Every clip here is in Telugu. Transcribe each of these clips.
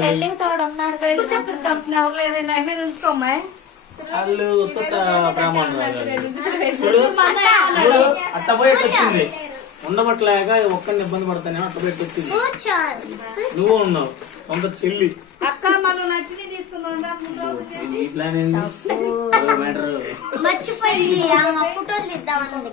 పెళ్ళికి తోడు ఉన్నాడు ఉంచుకోమ్మా. వాళ్ళు. ఉత్త బ్రాహ్మణులు ఇప్పుడు ఇప్పుడు అట్ట పోయి వచ్చింది ఉండబట్టలేక ఒక్కడిని ఇబ్బంది పడతానే అట్ట పోయి వచ్చింది నువ్వు ఉన్నావు. సొంత చెల్లి. అక్క మనం నచ్చినవి తీసుకుందాం ఈ ప్లాన్ ఏంది? మ్యాటర్? మర్చిపోయి ఫోటోలు తీద్దామన్నది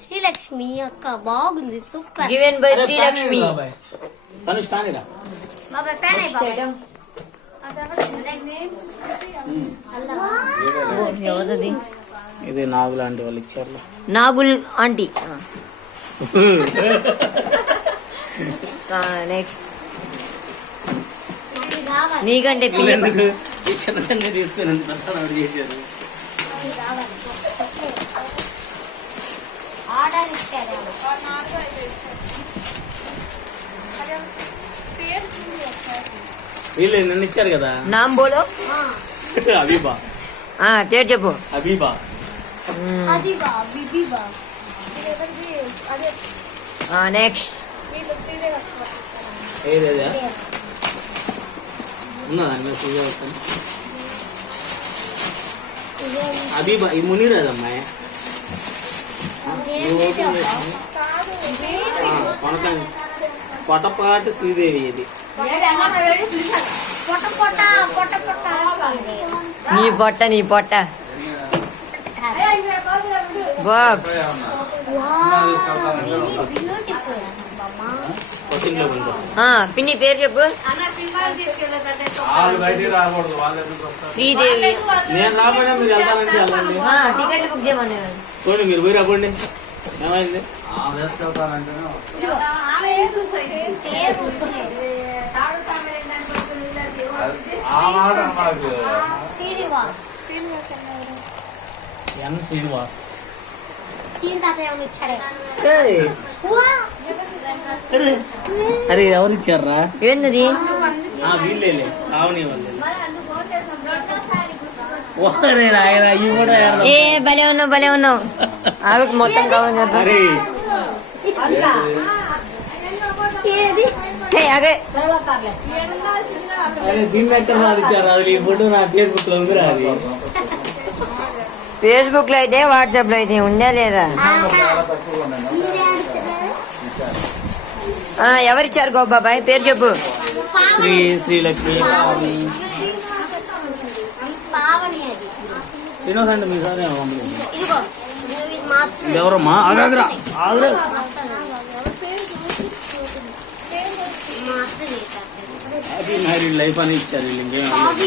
శ్రీలక్ష్మి అక్క బాగుంది సూపర్. Given by Srilakshmi. ఇది నాగుల్ ఆంటీ వాళ్ళు ఇచ్చారు. నాగుల్ ఆంటీ. నెక్స్ట్ నీకంటే పిల్ల ఎందుకు ఈ చిన్న చిన్న తీసుకొని అంత పెద్ద ఆవిడ చేశారు? ఇది కావాలి ఆర్డర్ ఇచ్చారు. వీళ్ళు నన్ను ఇచ్చారు కదా? నామ్ బోలో? అబీబా. డేట్ చెప్పు. అబీబా. నెక్స్ట్ ఏదేదా? ఉన్నదా నేను చూసే వస్తాను అబీబా ఈ మునిరాదమ్మాయి కొనక కొటపాటి శ్రీదేవి ఇది. నీ పొట్ట నీ పొట్ట బాక్స్ పిన్ని పేరు చెప్పు. శ్రీదేవి. టికెట్ బుక్ చేయమని. మీరు పోయి రాబోండి ఏమైంది? ఎన్ శ్రీనివాస్. సీన్ తాతయ్య ఇచ్చాడే? అరే, ఎవరు ఇచ్చారా ఏంది? ఏ భలే ఉన్నావు భలే ఉన్నావు. ఆగు మొత్తం కవర్ అది ఫేస్బుక్లో అయితే వాట్సాప్లో అయితే ఉందా లేదా? ఎవరిచ్చారు గోబాబాయ్ పేరు చెప్పు. శ్రీ శ్రీలక్ష్మి పావని అంటే మీ సార్ ఎవరమ్మా? ఆగాగ్రా ఆగ్రా హ్యాపీ మ్యారీడ్ లైఫ్ అని ఇచ్చారు వీళ్ళు ఇంకేం ఆగు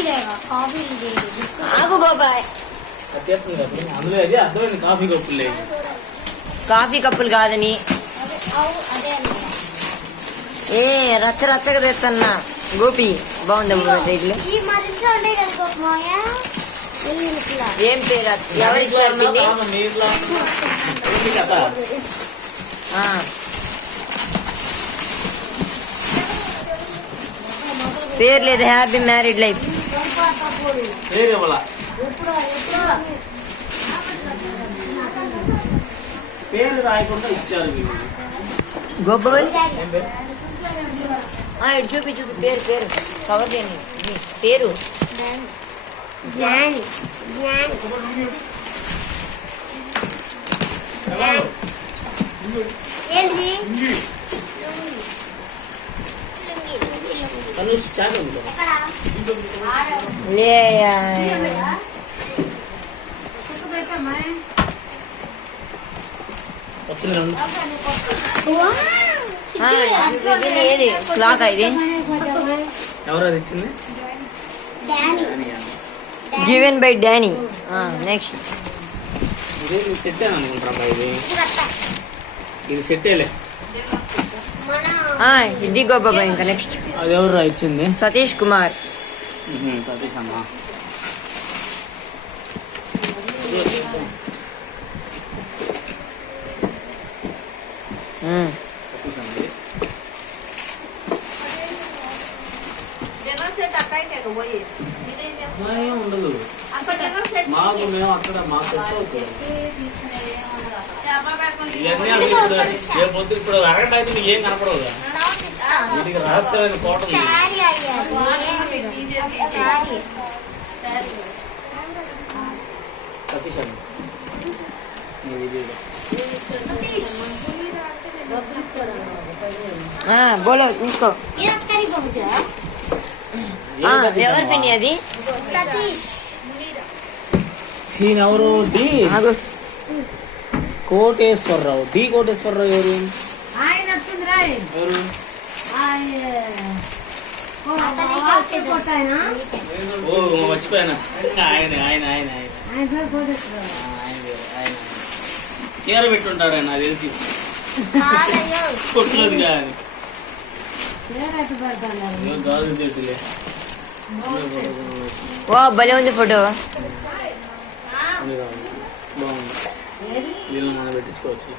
అందులో అది అర్థమైంది కాఫీ కప్పులు. లేదు కాఫీ కప్పులు కాదని. అవు అదే అన్నయ్య ఏ రచ్చ రచ్చగా తెస్తున్నా. గోపి వెళ్ళి ఇట్లా. ఏం పేరు? ఎవరిచ్చారు. పేరు లేదు హ్యాపీ మ్యారీడ్ లైఫ్. పేరు రాయకుండా ఇచ్చారు గొప్పవల్ ఇటు చూపి చూపి. పేరు పేరు. కవర్ చేయండి. ఇది పేరు? లే వచ్చింది ఏది క్లాక్ ఇది ఎవరు అది ఇచ్చింది Danny. Given by Danny. Next ఇదే సెట్ అని అనుకుంటారా ఇది. ఇది సెట్టేలే ఇది గొప్ప ఇంకా నెక్స్ట్ అది ఎవరు ఇచ్చింది? సతీష్ కుమార్. సతీష్ అన్న ఉమ్. సతీష్ అన్నది జగన్ పోయి ఏం ఉండదు మాకు మేము అక్కడ మాకు సెట్ ఇప్పుడు రేపు ఇప్పుడు అరగంట అయితే ఏం కనపడదు వీటికి రహస్యమైన కోట సతీష్ అండి బోలో తీసుకో ఇది ఒకసారి పంపించా ఆ, ఏం సతీష్ ఎవరి? పిన్ని అది? సతీష్. ఈయన ఎవరు డి ఆగు. కోటేశ్వరరావు. డి కోటేశ్వరరావు ఎవరు? మర్చిపోయాను? ఆయన ఆయన ఆయన ఆయన. ఆయన ఆయన చీర పెట్టుంటాడు ఆయన తెలిసి. కొట్టలేదు కానీ. గాజులు చేసిలే వా భలే ఉంది ఫోటో పెట్టించుకోవచ్చు